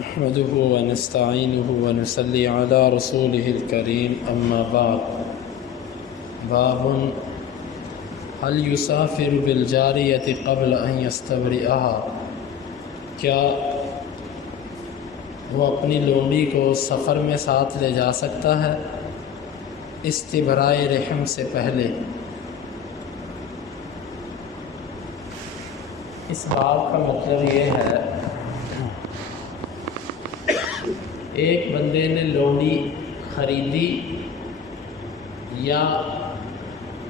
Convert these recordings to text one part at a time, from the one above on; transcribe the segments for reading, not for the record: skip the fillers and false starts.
نحمده ونستعينه ونصلي على رسوله الكريم أما بعد باب هل يسافر بالجارية قبل أن يستبرئها کیا وہ اپنی لونڈی کو سفر میں ساتھ لے جا سکتا ہے استبراء رحم سے پہلے؟ اس بات کا مطلب یہ ہے ایک بندے نے لونڈی خریدی یا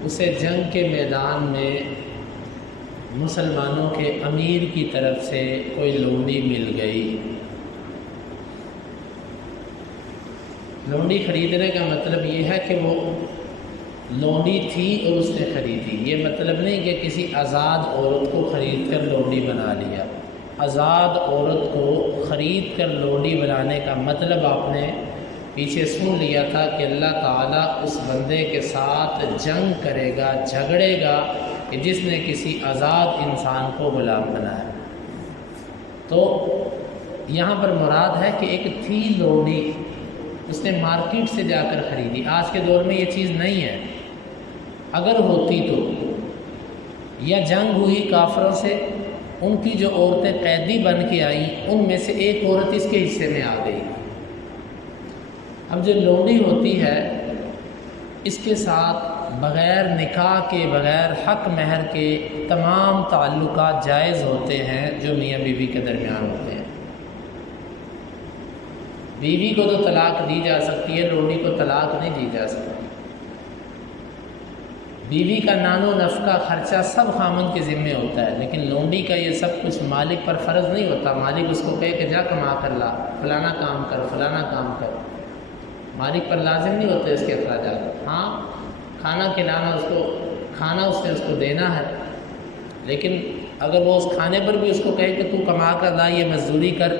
اسے جنگ کے میدان میں مسلمانوں کے امیر کی طرف سے کوئی لونڈی مل گئی۔ لونڈی خریدنے کا مطلب یہ ہے کہ وہ لونڈی تھی اور اس نے خریدی، یہ مطلب نہیں کہ کسی آزاد عورت کو خرید کر لونڈی بنا لیا۔ آزاد عورت کو خرید کر لونڈی بنانے کا مطلب آپ نے پیچھے سن لیا تھا کہ اللہ تعالیٰ اس بندے کے ساتھ جنگ کرے گا، جھگڑے گا کہ جس نے کسی آزاد انسان کو غلام بنایا۔ تو یہاں پر مراد ہے کہ ایک تھی لونڈی، اس نے مارکیٹ سے جا کر خریدی۔ آج کے دور میں یہ چیز نہیں ہے، اگر ہوتی تو یا جنگ ہوئی کافروں سے، ان کی جو عورتیں قیدی بن کے آئیں ان میں سے ایک عورت اس کے حصے میں آ گئی۔ اب جو لونڈی ہوتی ہے اس کے ساتھ بغیر نکاح کے، بغیر حق مہر کے تمام تعلقات جائز ہوتے ہیں جو میاں بیوی کے درمیان ہوتے ہیں۔ بیوی کو تو طلاق دی جا سکتی ہے، لونڈی کو طلاق نہیں دی جا سکتی۔ بیوی کا نان و نفقہ خرچہ سب خامند کے ذمے ہوتا ہے، لیکن لونڈی کا یہ سب کچھ مالک پر فرض نہیں ہوتا۔ مالک اس کو کہے کہ جا کما کر لا، فلانا کام کر، فلانا کام کر، مالک پر لازم نہیں ہوتے اس کے اخراجات۔ ہاں کھانا کھلانا، اس کو کھانا اس نے اس کو دینا ہے، لیکن اگر وہ اس کھانے پر بھی اس کو کہے کہ تو کما کر لا، یہ مزدوری کر،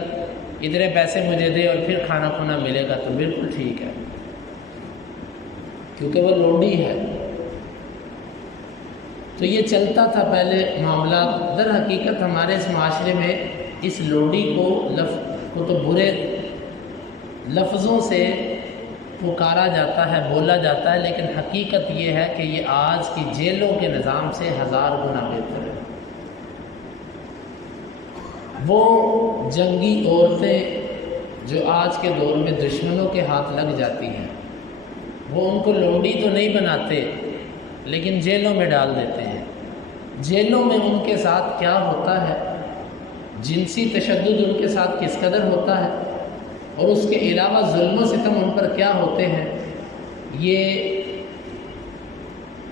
ادھر پیسے مجھے دے اور پھر کھانا کھونا ملے گا، تو بالکل ٹھیک ہے، کیونکہ وہ لونڈی ہے۔ تو یہ چلتا تھا پہلے معاملات۔ در حقیقت ہمارے اس معاشرے میں اس لونڈی کو تو برے لفظوں سے پکارا جاتا ہے، بولا جاتا ہے، لیکن حقیقت یہ ہے کہ یہ آج کی جیلوں کے نظام سے 1000 گنا بہتر ہے۔ وہ جنگی عورتیں جو آج کے دور میں دشمنوں کے ہاتھ لگ جاتی ہیں، وہ ان کو لونڈی تو نہیں بناتے لیکن جیلوں میں ڈال دیتے ہیں۔ جیلوں میں ان کے ساتھ کیا ہوتا ہے، جنسی تشدد ان کے ساتھ کس قدر ہوتا ہے، اور اس کے علاوہ ظلم و ستم ان پر کیا ہوتے ہیں، یہ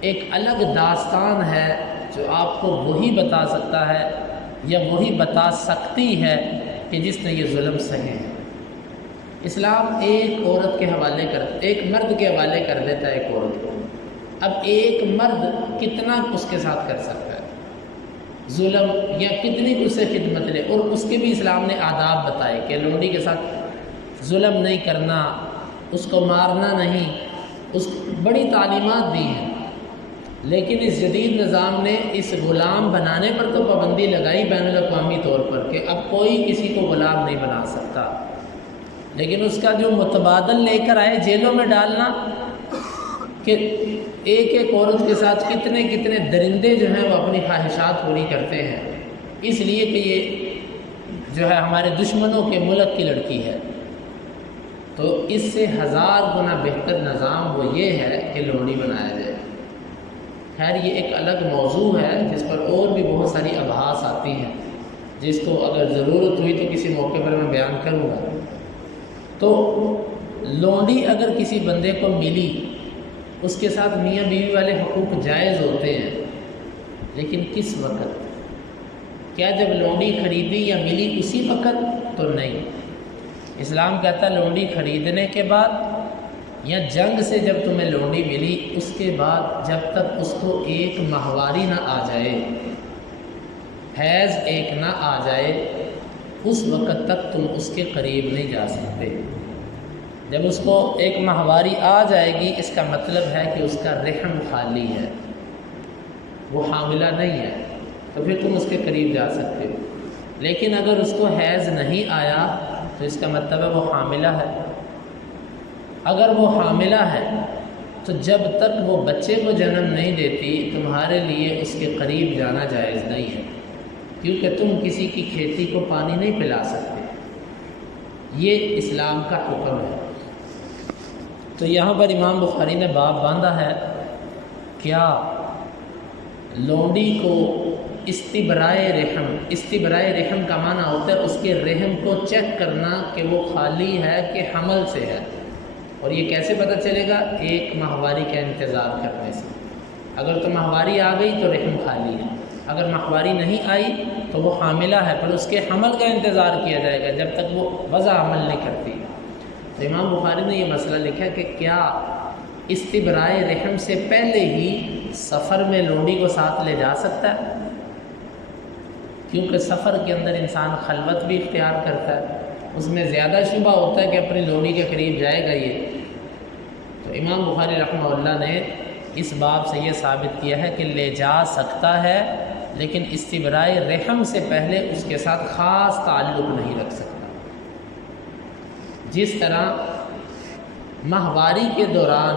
ایک الگ داستان ہے جو آپ کو وہی بتا سکتا ہے یا وہی بتا سکتی ہے کہ جس نے یہ ظلم سہے ہیں۔ اسلام ایک عورت کے حوالے ایک مرد کے حوالے کر دیتا ہے ایک عورت کو۔ اب ایک مرد کتنا اس کے ساتھ کر سکتا ہے ظلم، یا کتنی اس سے خدمت لے، اور اس کے بھی اسلام نے آداب بتائے کہ لونڈی کے ساتھ ظلم نہیں کرنا، اس کو مارنا نہیں، اس بڑی تعلیمات دی ہیں۔ لیکن اس جدید نظام نے اس غلام بنانے پر تو پابندی لگائی بین الاقوامی طور پر کہ اب کوئی کسی کو غلام نہیں بنا سکتا، لیکن اس کا جو متبادل لے کر آئے جیلوں میں ڈالنا، کہ ایک ایک عورت کے ساتھ کتنے کتنے درندے جو ہیں وہ اپنی خواہشات پوری کرتے ہیں، اس لیے کہ یہ جو ہے ہمارے دشمنوں کے ملک کی لڑکی ہے۔ تو اس سے 1000 گنا بہتر نظام وہ یہ ہے کہ لونڈی بنایا جائے۔ خیر یہ ایک الگ موضوع ہے جس پر اور بھی بہت ساری ابحاث آتی ہیں، جس کو اگر ضرورت ہوئی تو کسی موقع پر میں بیان کروں گا۔ تو لونڈی اگر کسی بندے کو ملی، اس کے ساتھ میاں بیوی والے حقوق جائز ہوتے ہیں، لیکن کس وقت؟ کیا جب لونڈی خریدی یا ملی اسی وقت؟ تو نہیں۔ اسلام کہتا ہے لونڈی خریدنے کے بعد یا جنگ سے جب تمہیں لونڈی ملی اس کے بعد، جب تک اس کو ایک ماہواری نہ آ جائے، حیض ایک نہ آ جائے، اس وقت تک تم اس کے قریب نہیں جا سکتے۔ جب اس کو ایک ماہواری آ جائے گی، اس کا مطلب ہے کہ اس کا رحم خالی ہے، وہ حاملہ نہیں ہے، تو پھر تم اس کے قریب جا سکتے ہو۔ لیکن اگر اس کو حیض نہیں آیا تو اس کا مطلب ہے وہ حاملہ ہے۔ اگر وہ حاملہ ہے تو جب تک وہ بچے کو جنم نہیں دیتی تمہارے لیے اس کے قریب جانا جائز نہیں ہے، کیونکہ تم کسی کی کھیتی کو پانی نہیں پلا سکتے۔ یہ اسلام کا حکم ہے۔ تو یہاں پر امام بخاری نے باب باندھا ہے، کیا لونڈی کو استبرائے رحم کا معنی ہوتا ہے اس کے رحم کو چیک کرنا کہ وہ خالی ہے کہ حمل سے ہے۔ اور یہ کیسے پتہ چلے گا؟ ایک ماہواری کا انتظار کرنے سے۔ اگر تو ماہواری آ گئی تو رحم خالی ہے، اگر ماہواری نہیں آئی تو وہ حاملہ ہے، پر اس کے حمل کا انتظار کیا جائے گا جب تک وہ وضع عمل نہیں کرتی۔ تو امام بخاری نے یہ مسئلہ لکھا کہ کیا استبرائے رحم سے پہلے ہی سفر میں لونڈی کو ساتھ لے جا سکتا ہے؟ کیونکہ سفر کے اندر انسان خلوت بھی اختیار کرتا ہے، اس میں زیادہ شبہ ہوتا ہے کہ اپنی لونڈی کے قریب جائے گا یہ۔ تو امام بخاری رحمہ اللہ نے اس باب سے یہ ثابت کیا ہے کہ لے جا سکتا ہے، لیکن استبرائے رحم سے پہلے اس کے ساتھ خاص تعلق نہیں رکھ سکتا۔ جس طرح ماہواری کے دوران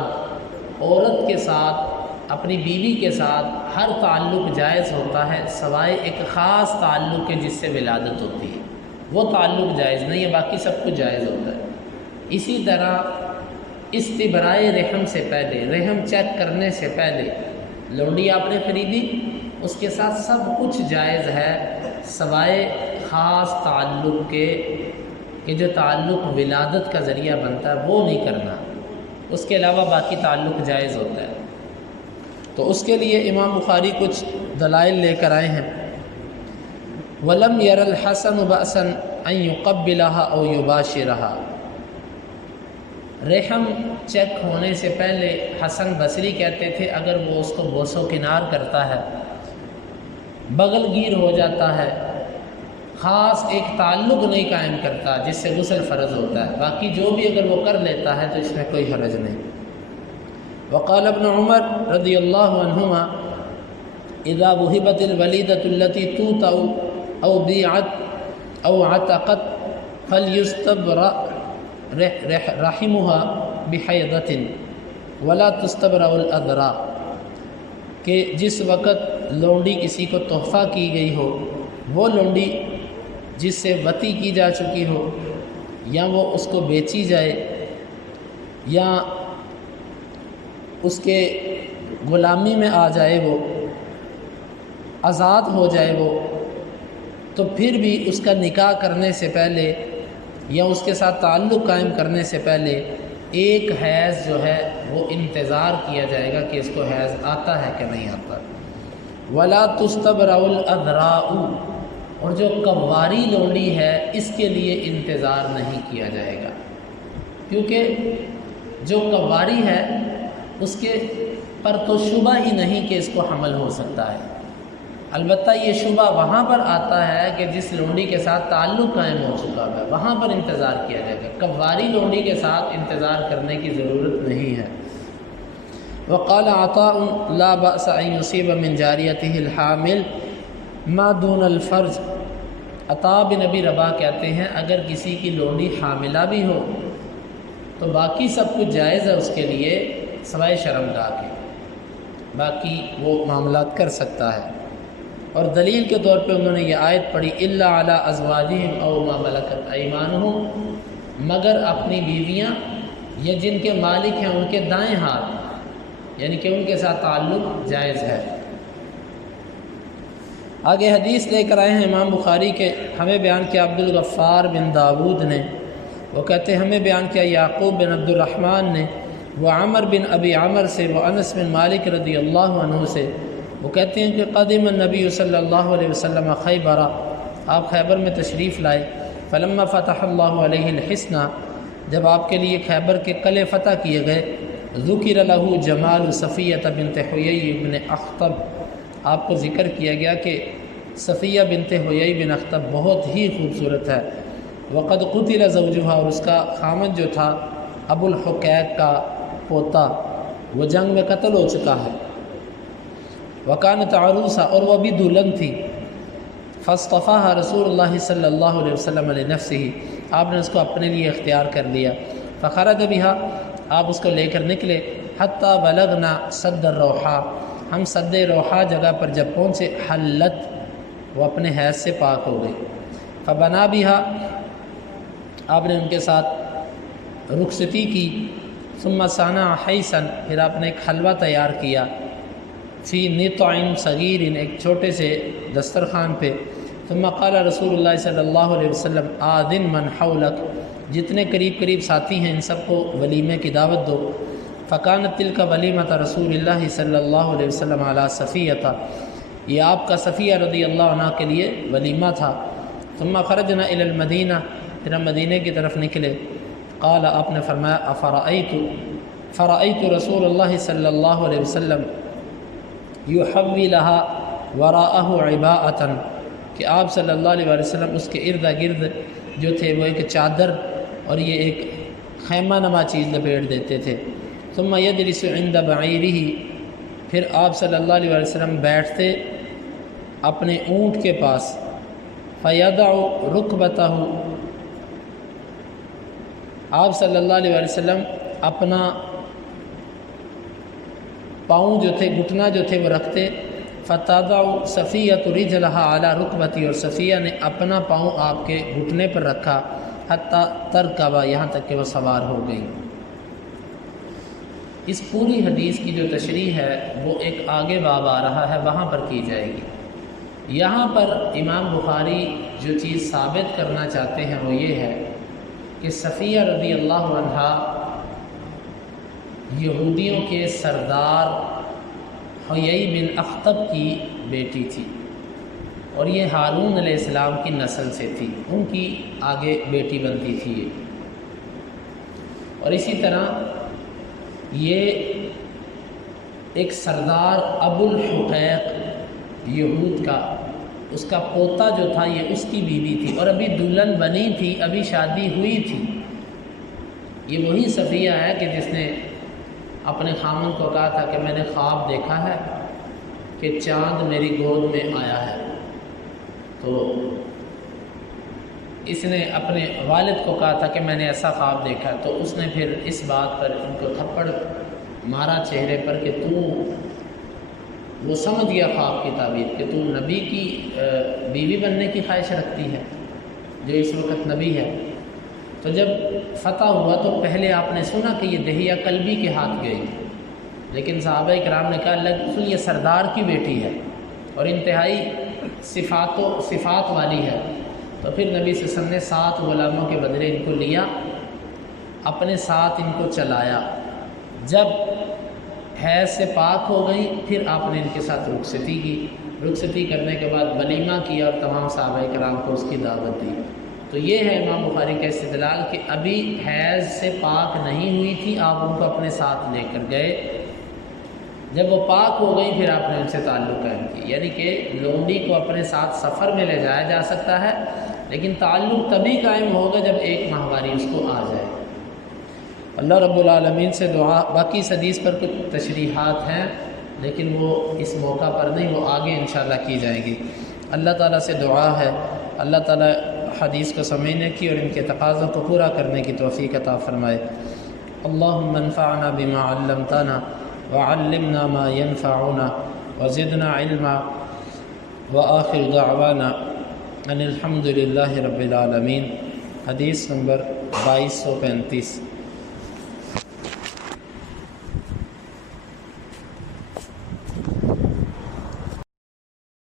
عورت کے ساتھ اپنی بیوی کے ساتھ ہر تعلق جائز ہوتا ہے سوائے ایک خاص تعلق کے جس سے ولادت ہوتی ہے، وہ تعلق جائز نہیں ہے، باقی سب کچھ جائز ہوتا ہے۔ اسی طرح استبرائے رحم سے پہلے، رحم چیک کرنے سے پہلے لونڈی آپ نے خریدی، اس کے ساتھ سب کچھ جائز ہے سوائے خاص تعلق کے، کہ جو تعلق ولادت کا ذریعہ بنتا ہے وہ نہیں کرنا، اس کے علاوہ باقی تعلق جائز ہوتا ہے۔ تو اس کے لیے امام بخاری کچھ دلائل لے کر آئے ہیں۔ وَلَمْ يَرَ الْحَسَنُ بَأْسًا أَن يُقَبِّلَهَا أَوْ يُبَاشِرَهَا۔ رحم چیک ہونے سے پہلے حسن بصری کہتے تھے اگر وہ اس کو بوس و کنار کرتا ہے، بغل گیر ہو جاتا ہے، خاص ایک تعلق نہیں قائم کرتا جس سے غسل فرض ہوتا ہے، باقی جو بھی اگر وہ کر لیتا ہے تو اس میں کوئی حرج نہیں۔ وقال ابن عمر رضی اللہ عنہما اذا وهبت الولیدۃ التي توطأ او بیعت او عتقت فلیستبرأ رحمها بحیضۃ ولا تستبرأ الاذراع، کہ جس وقت لونڈی کسی کو تحفہ کی گئی ہو، وہ لونڈی جس سے وطی کی جا چکی ہو، یا وہ اس کو بیچی جائے یا اس کے غلامی میں آ جائے، وہ آزاد ہو جائے وہ، تو پھر بھی اس کا نکاح کرنے سے پہلے یا اس کے ساتھ تعلق قائم کرنے سے پہلے ایک حیض جو ہے وہ انتظار کیا جائے گا کہ اس کو حیض آتا ہے کہ نہیں آتا۔ ولا تستبرأ الاذراع، اور جو کواری لونڈی ہے اس کے لیے انتظار نہیں کیا جائے گا، کیونکہ جو کواری ہے اس کے پر تو شبہ ہی نہیں کہ اس کو حمل ہو سکتا ہے۔ البتہ یہ شبہ وہاں پر آتا ہے کہ جس لونڈی کے ساتھ تعلق قائم ہو چکا ہے وہاں پر انتظار کیا جائے گا، کواری لونڈی کے ساتھ انتظار کرنے کی ضرورت نہیں ہے۔ وقال عطاء لا بأس ان يصيب من جاريته الحامل ما دون الفرج۔ عطاء بن ابی رباح کہتے ہیں اگر کسی کی لونڈی حاملہ بھی ہو تو باقی سب کچھ جائز ہے اس کے لیے سوائے شرمگاہ کے، باقی وہ معاملات کر سکتا ہے۔ اور دلیل کے طور پہ انہوں نے یہ آیت پڑھی الا علی ازواجہم او ما ملکت ایمانہم، مگر اپنی بیویاں یا جن کے مالک ہیں ان کے دائیں ہاتھ، یعنی کہ ان کے ساتھ تعلق جائز ہے۔ آگے حدیث لے کر آئے ہیں امام بخاری کے، ہمیں بیان کیا عبد الغفار بن داود نے، وہ کہتے ہیں ہمیں بیان کیا یعقوب بن عبد الرحمن نے، وہ عمر بن ابی عمر سے، وہ انس بن مالک رضی اللہ عنہ سے، وہ کہتے ہیں کہ قدم النبی صلی اللہ علیہ وسلم خیبر، آپ خیبر میں تشریف لائے، فلما فتح اللہ علیہ الحصن، جب آپ کے لیے خیبر کے قلعے فتح کیے گئے، ذکر لہ جمال صفیہ بنت حیی بن اخطب، آپ کو ذکر کیا گیا کہ صفیہ بنت حیی بن اخطب بہت ہی خوبصورت ہے، وقد قتل زوجها، اور اس کا خامد جو تھا ابو الحقیق کا پوتا وہ جنگ میں قتل ہو چکا ہے، وکانت عروسا، اور وہ بھی دلہن تھی، فاصطفاها رسول اللہ صلی اللہ علیہ وسلم لنفسہ، آپ نے اس کو اپنے لیے اختیار کر لیا۔ فخرج بہا، آپ اس کو لے کر نکلے، حتیٰ بلغنا سد الروحا، ہم سد روحا جگہ پر جب پہنچے، حلت، وہ اپنے حیض سے پاک ہو گئی۔ فبنا بہا، آپ نے ان کے ساتھ رخصتی کی۔ ثم صنع حیثا، پھر آپ نے ایک حلوہ تیار کیا، فی نطع صغیر، ایک چھوٹے سے دسترخوان پہ۔ ثم قال رسول اللہ صلی اللہ علیہ وسلم آذن من حولک، جتنے قریب قریب ساتھی ہیں ان سب کو ولیمے کی دعوت دو۔ فکانت تلک ولیمۃ رسول اللہ صلی اللہ علیہ وسلم علی صفیہ، یہ آپ کا صفیہ رضی اللہ عنہ کے لیے ولیمہ تھا۔ ثم خرجنا الی المدینہ، پھر ہم مدینہ کی طرف نکلے۔ قال، آپ نے فرمایا فرأیت رسول اللہ صلی اللہ علیہ وسلم یحولها وراءہ عباءۃ، کہ آپ صلی اللہ علیہ وسلم اس کے ارد گرد جو تھے وہ ایک چادر اور یہ ایک خیمہ نما چیز لپیٹ دیتے تھے۔ ثم یجلس عند بعیرہ، پھر آپ صلی اللہ علیہ وسلم بیٹھتے اپنے اونٹ کے پاس۔ فیضع رکبتہ، آپ صلی اللہ علیہ وسلم اپنا پاؤں جو تھے، گھٹنا جو تھے وہ رکھتے۔ فتضع صفیۃ رجلھا علی رکبتی، اور صفیہ نے اپنا پاؤں آپ کے گھٹنے پر رکھا، حتی ترکب، یہاں تک کہ وہ سوار ہو گئی۔ اس پوری حدیث کی جو تشریح ہے وہ ایک آگے باب آ رہا ہے، وہاں پر کی جائے گی۔ یہاں پر امام بخاری جو چیز ثابت کرنا چاہتے ہیں وہ یہ ہے کہ صفیہ رضی اللہ عنہا یہودیوں کے سردار حیی بن اخطب کی بیٹی تھی، اور یہ ہارون علیہ السلام کی نسل سے تھی، ان کی آگے بیٹی بنتی تھی یہ۔ اور اسی طرح یہ ایک سردار ابو الحقیق یہود کا، اس کا پوتا جو تھا یہ اس کی بیوی تھی، اور ابھی دلہن بنی تھی، ابھی شادی ہوئی تھی۔ یہ وہی صفیہ ہے کہ جس نے اپنے خامن کو کہا تھا کہ میں نے خواب دیکھا ہے کہ چاند میری گود میں آیا ہے۔ تو اس نے اپنے والد کو کہا تھا کہ میں نے ایسا خواب دیکھا، تو اس نے پھر اس بات پر ان کو تھپڑ مارا چہرے پر کہ وہ سمجھ گیا خواب کی تعبیر کہ تو نبی کی بیوی بننے کی خواہش رکھتی ہے جو اس وقت نبی ہے۔ تو جب فتح ہوا تو پہلے آپ نے سنا کہ یہ دہیہ کلبی کے ہاتھ گئی، لیکن صحابہ کرام نے کہا یہ سردار کی بیٹی ہے اور انتہائی صفات والی ہے۔ تو پھر نبی صلی اللہ علیہ وسلم نے 7 غلاموں کے بدلے ان کو لیا، اپنے ساتھ ان کو چلایا۔ جب حیض سے پاک ہو گئی پھر آپ نے ان کے ساتھ رخصتی کی، رخصتی کرنے کے بعد ولیمہ کیا اور تمام صحابہ کرام کو اس کی دعوت دی۔ تو یہ ہے امام بخاری کا استدلال کہ ابھی حیض سے پاک نہیں ہوئی تھی، آپ ان کو اپنے ساتھ لے کر گئے، جب وہ پاک ہو گئی پھر آپ نے ان سے تعلق قائم کیا۔ یعنی کہ لونڈی کو اپنے ساتھ سفر میں لے جایا جا سکتا ہے، لیکن تعلق تبھی قائم ہوگا جب ایک ماہواری اس کو آ جائے۔ اللہ رب العالمین سے دعا، باقی اس حدیث پر کچھ تشریحات ہیں لیکن وہ اس موقع پر نہیں، وہ آگے انشاءاللہ کی جائیں گی۔ اللہ تعالیٰ سے دعا ہے اللہ تعالیٰ حدیث کو سمجھنے کی اور ان کے تقاضوں کو پورا کرنے کی توفیق عطا فرمائے۔ اللہم انفعنا بما علمتنا وعلمنا ما ينفعنا وزدنا علما، وآخر دعوانا ان الحمد للہ رب العالمین۔ حدیث نمبر 2235۔